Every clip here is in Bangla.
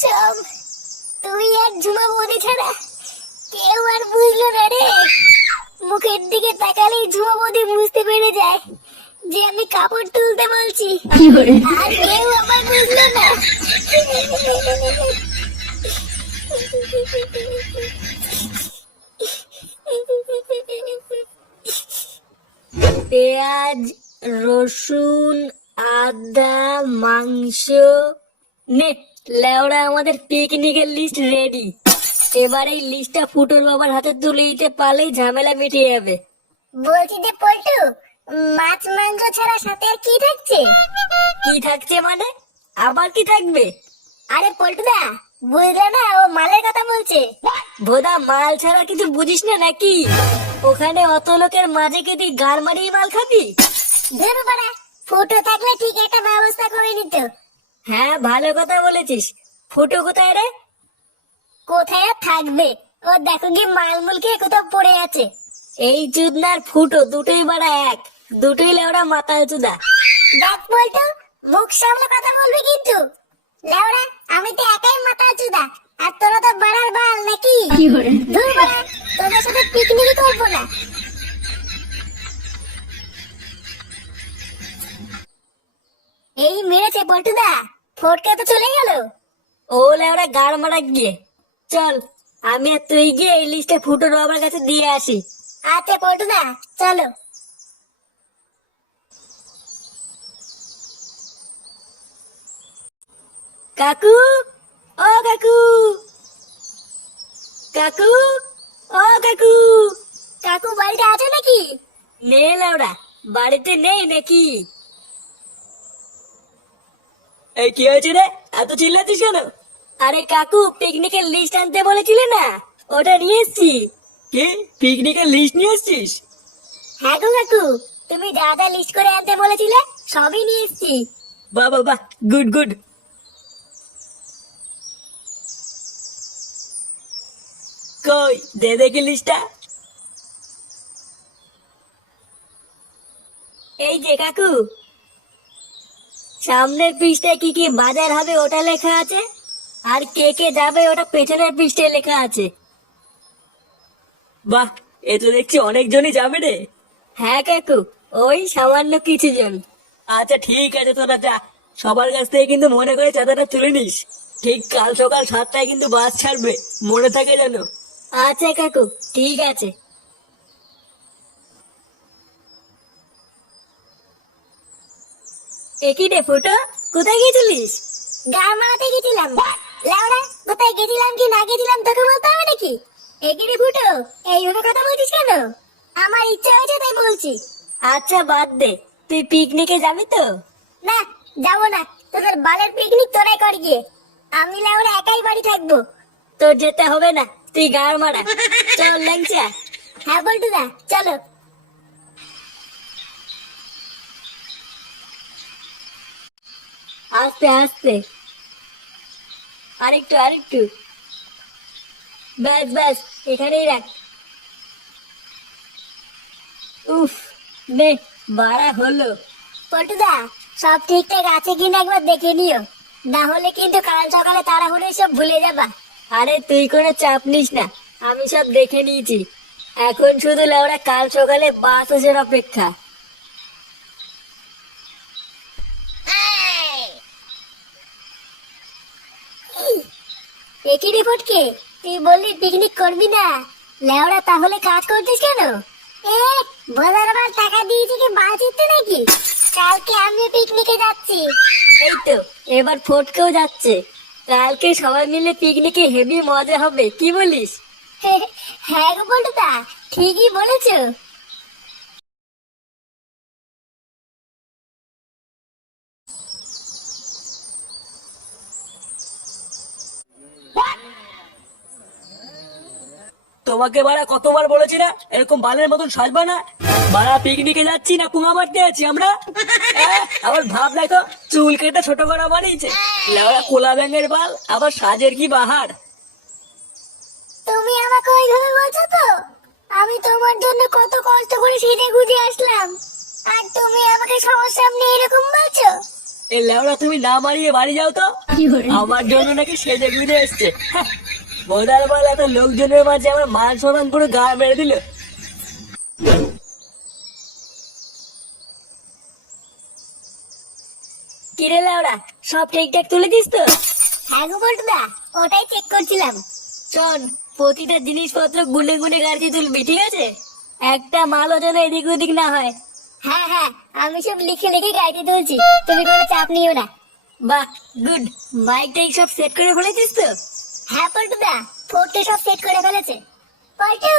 সব তুই আর ঝুমা বৌদি ছাড়া কেউ আর বুঝলো না রে। মুখের দিকে তাকালেই ঝুমা বৌদি বুঝতে পেরে যায় যে আমি কাপড় তুলতে বলছি, আর কেউ আবার বুঝলো না। পেঁয়াজ, রসুন, আদা, মাংস নে লেওড়া, আমাদের পিকনিকের লিস্ট রেডি। এবার এই লিস্টটা ফুটোর বাবার হাতে তুলে দিতে পারলেই ঝামেলা মিটে যাবে। বলছি যে পল্টু, মাছ মাংস ছাড়া সাথে আর কি থাকছে? কি থাকছে মানে? আবার কি থাকবে? আরে পল্টুদা, বুঝলে না, ও মালের কথা বলছে। ভোদা, মাল ছাড়া কিছু বুঝিস না নাকি? ওখানে অত লোকের মাঝে কি তুই গার মারিয়ে মাল খাবি? ধুর বাড়া, ফুটো থাকলে ঠিক একটা ব্যবস্থা করে নিত। হ্যাঁ, ভালো কথা বলেছিস। ফুটো কোথায় রে? কোথায় আর থাকবে, ও দেখো কি মালমুল খেয়ে কোথাও পড়ে আছে। এই চুদনার ফুটো দুটোই বাড়া এক, দুটোই লেওড়া মাতাল চুদা। দেখ বলতো, মুখ সামলে কথা বলবি কিন্তু। লেওড়া, আমি তো একাই মাতাল চুদা, আর তোরা তো বাড়ার বাল নাকি? ধুর বাড়া, তোদের সাথে পিকনিকই করবো না। এই মেরেছে পল্টুদা, ফটকে তো চলে গেল। ও লেওড়া গাড় মারা গিয়ে। চল, আমি আর তুই গিয়ে এই লিস্টে ফুটোর বাবার কাছে দিয়ে আসি। আচ্ছা পল্টুদা, চলো। কাকু, ও কাকু, কাকু, ও কাকু। কাকু বাড়িতে আছো নাকি? নে লেওড়া, বাড়িতে নেই নাকি? এই কি হয়েছে রে, এত চিল্লাচ্ছিস কেন? আরে কাকু, পিকনিকের লিস্ট আনতে বলেছিলে না, ওটা নিয়ে এসছি। কি, পিকনিকের লিস্ট নিয়ে এসছিস? হ্যাঁ গো কাকু, তুমি যা যা লিস্ট করে আনতে বলেছিলে সবই নিয়ে এসছি। বাহ বাহ বাহ, গুড গুড। কই দে দেখি লিস্টটা। এই যে কাকু, সামনের পৃষ্ঠায় কি কি বাজার হবে ওটা লেখা আছে, আর কে কে যাবে ওটা পেছনের পৃষ্ঠায় লেখা আছে। বাহ, এ তো দেখছি অনেকজনই যাবে রে। হ্যাঁ কাকু, ওই সামান্য কিছু জন। আচ্ছা ঠিক আছে, তোরা যা। সবার কাছ থেকে কিন্তু মনে করে চাঁদাটা তুলে নিস। ঠিক কাল সকাল 7টায় কিন্তু বাস ছাড়বে, মনে থাকে যেন। আচ্ছা কাকু, ঠিক আছে। একই রে ফুটো, কোথায় গেছিলিস? গান মারাতে গেছিলাম। লাউড়া, কোথায় গেছিলাম কি না গেছিলাম তোকে বলতে হবে নাকি? একই রে ফুটো, এইভাবে কথা বলছিস কেন? আমার ইচ্ছা হয়েছে তাই বলছি। আচ্ছা বাদ দে, তুই পিকনিকে যাবি তো? না, যাবো না। তোদের বালের পিকনিক তোরাই কর গিয়ে। আমি লাউড়া একাই বাড়ি থাকবো। তোর যেতে হবে না, তুই গাড় মারা। চল ল্যাংচা। হ্যাঁ বল্টুদা, চলো। আস্তে আস্তে, আরেকটু আরেকটু। ব্যাস ব্যাস, এখানেই রাখ। উফ, নে বাড়া হলো। পল্টুদা, সব ঠিকঠাক আছে কিনা একবার দেখে নিও, না হলে কিন্তু কাল সকালে তাড়াহুড়ো সব ভুলে যাবা। আরে তুই কোনো চাপ নিস না, আমি সব দেখে নিয়েছি। এখন শুধু লেওড়া কাল সকালে বাস আসার অপেক্ষা। একই রিপোর্ট কে, তুই বললি পিকনিক করবি না, লেওড়া তাহলে কাজ করছিস কেন? এ ভোলার বার টাকা দিয়েছি কি বাল চিনতে নাকি? কালকে আমি পিকনিকে যাচ্ছি। এই তো, এবার ফটকেও যাচ্ছে। কালকে সবাই মিলে পিকনিকে হেভি মজা হবে, কি বলিস? হ্যাঁ গো বলটুদা, ঠিকই বলেছো। তোমাকে বাড়া কতবার বলেছি না, এরকম বালের মতন সাজবা না। বাড়া পিকনিকে যাচ্ছি না কুঙা মারতে আছি আমরা। আবার ভাব দেখো, চুল কেটে ছোট করা বানিয়েছে। লেওড়া কোলা ব্যাঙের বাল, আবার সাজের কি বাহার। তুমি আমাকে ওইভাবে বলছো তো? আমি তোমার জন্য কত কষ্ট করে সেজে গুজে আসলাম, আর তুমি আমাকে সবার সামনে এরকম বলছো? এ লেওড়া তুমি না মারিয়ে বাড়ি যাও তো। আমার জন্য নাকি সেজে গুজে এসছে। বোধার বল এত লোকজনের মাঝে আমার মান সম্মান পুরো গা মেরে দিল। কিরে লাউড়া, সব ঠিকঠাক তুলে দিস তো? হ্যাঁ গো বল্টুদা, ওটাই চেক করছিলাম। শোন, প্রতিটা জিনিসপত্র গুনে গুনে গাড়িতে তুলবি, ঠিক আছে? একটা মালও যেন এদিক ওদিক না হয়। হ্যাঁ হ্যাঁ, আমি সব লিখে লিখে গাড়িতে তুলছি, তুমি কোনো চাপ নিও না। বাহ, গুড। বাইকটা সব সেট করে ফেলেছিস তো? হ্যাঁ পল্টুদা, ফোর্টে সব সেট করে ফেলেছে। পল্টু,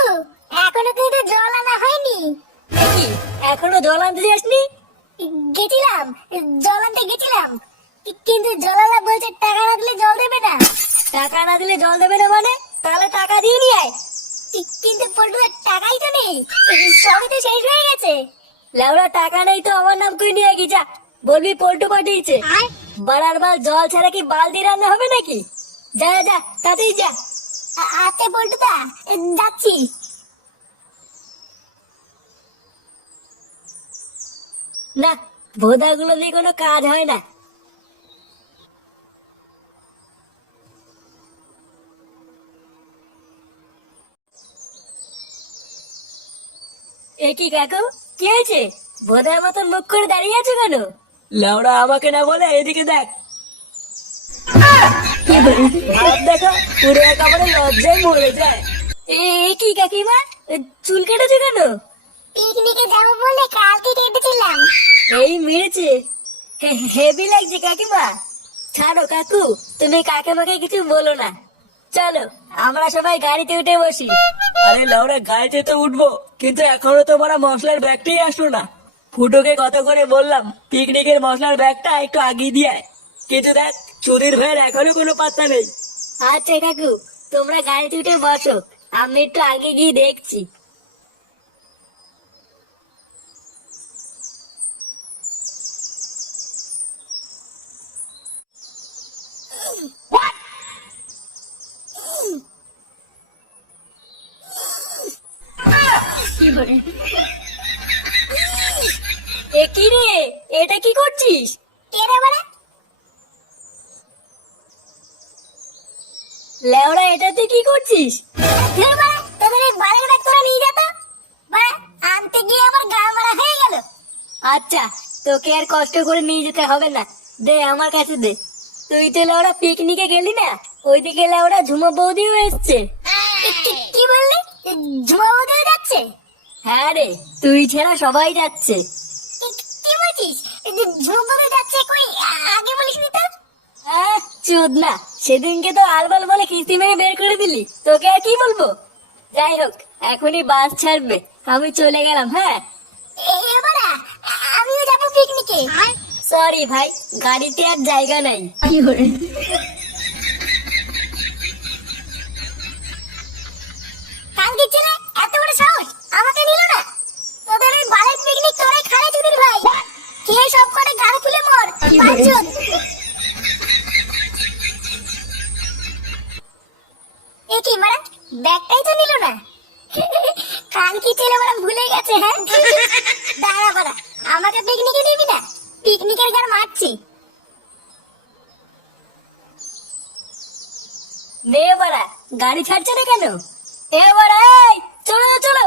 এখনো কিন্তু জল আনা হয়নি। কি, এখনো জল আনতে যাসনি? গেছিলাম, জল আনতে গেছিলাম, কিন্তু জলালা বলছে টাকা না দিলে জল দেবে না। টাকা না দিলে জল দেবে না মানে? তাহলে টাকা দিয়ে নিয়ে আয়। কিন্তু পল্টুদার টাকাই তো নেই, সবই তো শেষ হয়ে গেছে। লেওড়া, টাকা নেই তো আমার নাম করে নিয়ে গি, যা বলবি পল্টু পাঠিয়েছে। বাড়ার বাল, জল ছাড়া কি বালতি রান্না হবে নাকি? যা যা, তাতেই যা। আচ্ছা পল্টুদা, যাচ্ছি। না, ভোদাগুলো দিয়ে কোনো কাজ হয় না। একই কাকু, কি হয়েছে? ভোদার মতন মুখ করে দাঁড়িয়ে আছো কেন? লেওড়া, আমাকে না বলে এদিকে দেখ। ভাব দেখো, পুরো একেবারে লজ্জায় মরে যায়। কি কাকিমা, চুল কেটেছো কেন? পিকনিকে যাবো বলে কালকে কেটেছিলাম। এই মেরেছে, হেভি লাগছে কাকিমা। ছাড়ো কাকু, তুমি কাকিমাকে কিছু বলো না। চলো আমরা সবাই গাড়িতে উঠে বসি। আরে লেওড়া, গাড়িতে তো উঠবো, কিন্তু এখনো তো বড় মশলার ব্যাগটাই আসলো না। ফুটোকে কত করে বললাম পিকনিকের মশলার ব্যাগটা একটু আগিয়ে দিয়ে আয়। কিন্তু দেখ, চুরির ভাইয়ের এখনো কোনো পাত্তা নেই। আচ্ছা কাকু, তোমরা গাড়িতে উঠে বসো, আমি একটু আগে গিয়ে দেখছি। এ কি রে, এটা কি করছিস? লেওড়া, এটা তুই কি করছিস? আনতে গিয়ে আমার গা মারা হয়ে গেল। আচ্ছা, তোকে আর কষ্ট করে নিয়ে যেতে হবে না, দে আমার কাছে দে। তুই তো লেওড়া পিকনিকে গেলি না, ওইদিকে লেওড়া ঝুমা বৌদিও এসছে। কি বললি? ঝুমা বৌদিও যাচ্ছে? হ্যাঁ রে, তুই ছাড়া সবাই যাচ্ছে। কি বলছিস? ঝুমা বৌদি যাচ্ছে কই, আগে বলিসনি তো? চোদ না, সেদিনকে তো আলবাল বলে কিস্তি মেরে বের করে দিলি, তোকে আর কি বলবো। যাই হোক, এখনই বাস ছাড়বে, আমি চলে গেলাম। হ্যাঁ, আমিও যাবো পিকনিকে। সরি ভাই, গাড়িতে আর জায়গা নাই। কালকে ছেলে এত বড় সাহস, আমাকে নিল না। তোদের ওই বালের পিকনিক তোরাই খারে চুদির ভাই, কে সব করে গাড়ি খুলে মর। কি মারা, ব্যাগটাই তো নিল না। কান কি ছেলে মারা ভুলে গেছে। হ্যাঁ, দাঁড়া বাড়া, আমাকে পিকনিকে নিবি না? পিকনিকের গান মারছি। নে বাড়া, গাড়ি ছাড়ছে না কেন? এ বাড়া, এই চলো চলো।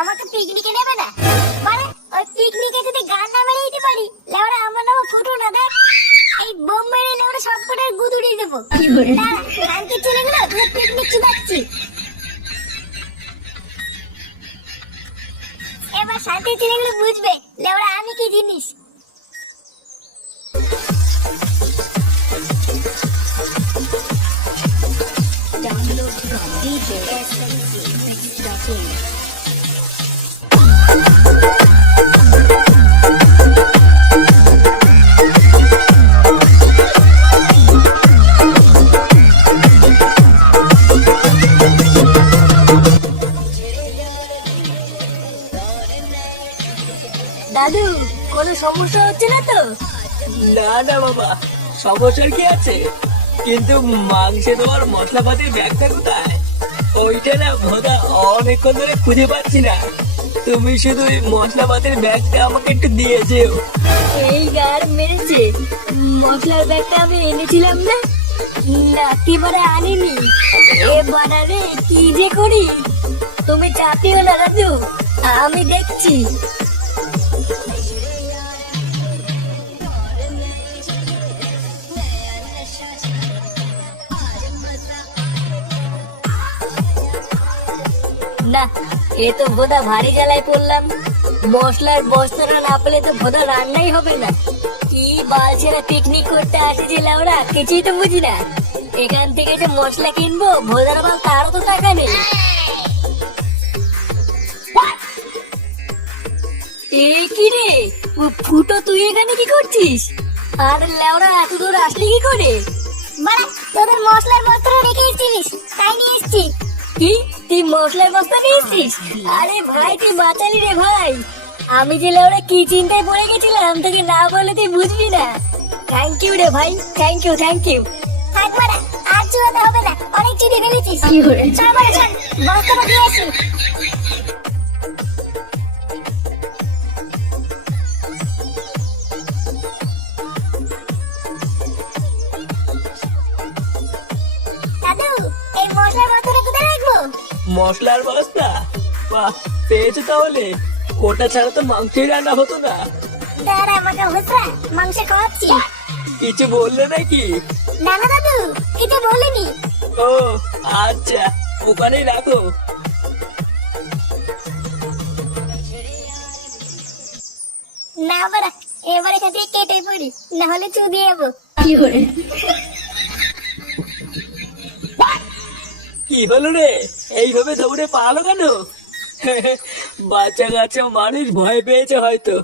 আমাকে পিকনিকে নেবে না মানে? ওই পিকনিকে যদি গান না মেরে দিতে পারি, লেওড়া আমার নাম ফুটো না। দেখ, এই বোম মেরে লেওড়া সব কটা গুদুড়িয়ে দেবো। কালকে ছেলেগুলো তোর পিকনিক চুদাচ্ছি। এবার শান্তি ছেলেগুলো বুঝবে লেওড়া আমি কি জিনিস। Download from DJS76.in দাদু কোনো সমস্যা হচ্ছে না তো? না না বাবা, সমস্যার কি আছে? কিন্তু মাংসে দেওয়ার মশলাপাতির ব্যাগটা কোথায়? ওইটা না ভোদা অনেকক্ষণ ধরে খুঁজে পাচ্ছি না। তুমি শুধু ওই মশলাপাতির ব্যাগটা আমাকে একটু দিয়ে যেও। এই গার মেরেছে, মশলার ব্যাগটা আমি এনেছিলাম না, একেবারে আনিনি। এবারে রে কি যে করি, তুমি চাপিও না দাদু, আমি দেখছি। না, এ তো বোধা ভারী জ্বালায় পড়লাম। মশলার বস্তাটা না পেলে তো বোধা রান্নাই হবে না। কি বালছেরা পিকনিক করতে আসেছে লাউরা, কিছুই তো বুঝি না। এখান থেকে যে মশলা কিনবো, ভোদার বাল তারও তো টাকা নেই। এ কি রে ফুটো, তুই এখানে কি করছিস? আর লেওরা এত দূর আসলি কি করে? বাড়া, তোদের মশলার বস্তা রেখে এসেছিলিস, তাই নিয়ে এসেছি। কি তুই মশলার বস্তা নিয়েছিস? আরে ভাই তুই বাঁচালি রে ভাই। আমি যে লেওরা কি চিন্তায় পড়ে গেছিলাম, তোকে না বলে তুই বুঝবি না। থ্যাংক ইউ রে ভাই, থ্যাংক ইউ থ্যাংক ইউ। থাক বাড়া, আর চুয়াতে হবে না, অনেক চিঠি ফেলেছিস। চল বাড়া চল, বস্তাটা দিয়ে আসি। দাদু, এই মশলার বস্তাটা কোথায় রাখবো? মশলার বস্তা? বাহ, পেয়েছো তাহলে। ওটা ছাড়া তো মাংসই রান্না হতো না। দাঁড়া আমাকে হুসরা, মাংস খাওয়াচ্ছি। কিছু বললে নাকি? না না দাদু, কিছু বলিনি। ও আচ্ছা, ওখানেই রাখো। না বাড়া, এবারে খাতে কেটে পড়ি, না হলে চুদিয়ে যাবো। কি হলো রে, এইভাবে দৌড়ে পালালো কেন? বাচ্চা কাচ্চা মানুষ ভয় পেয়েছে হয়তো।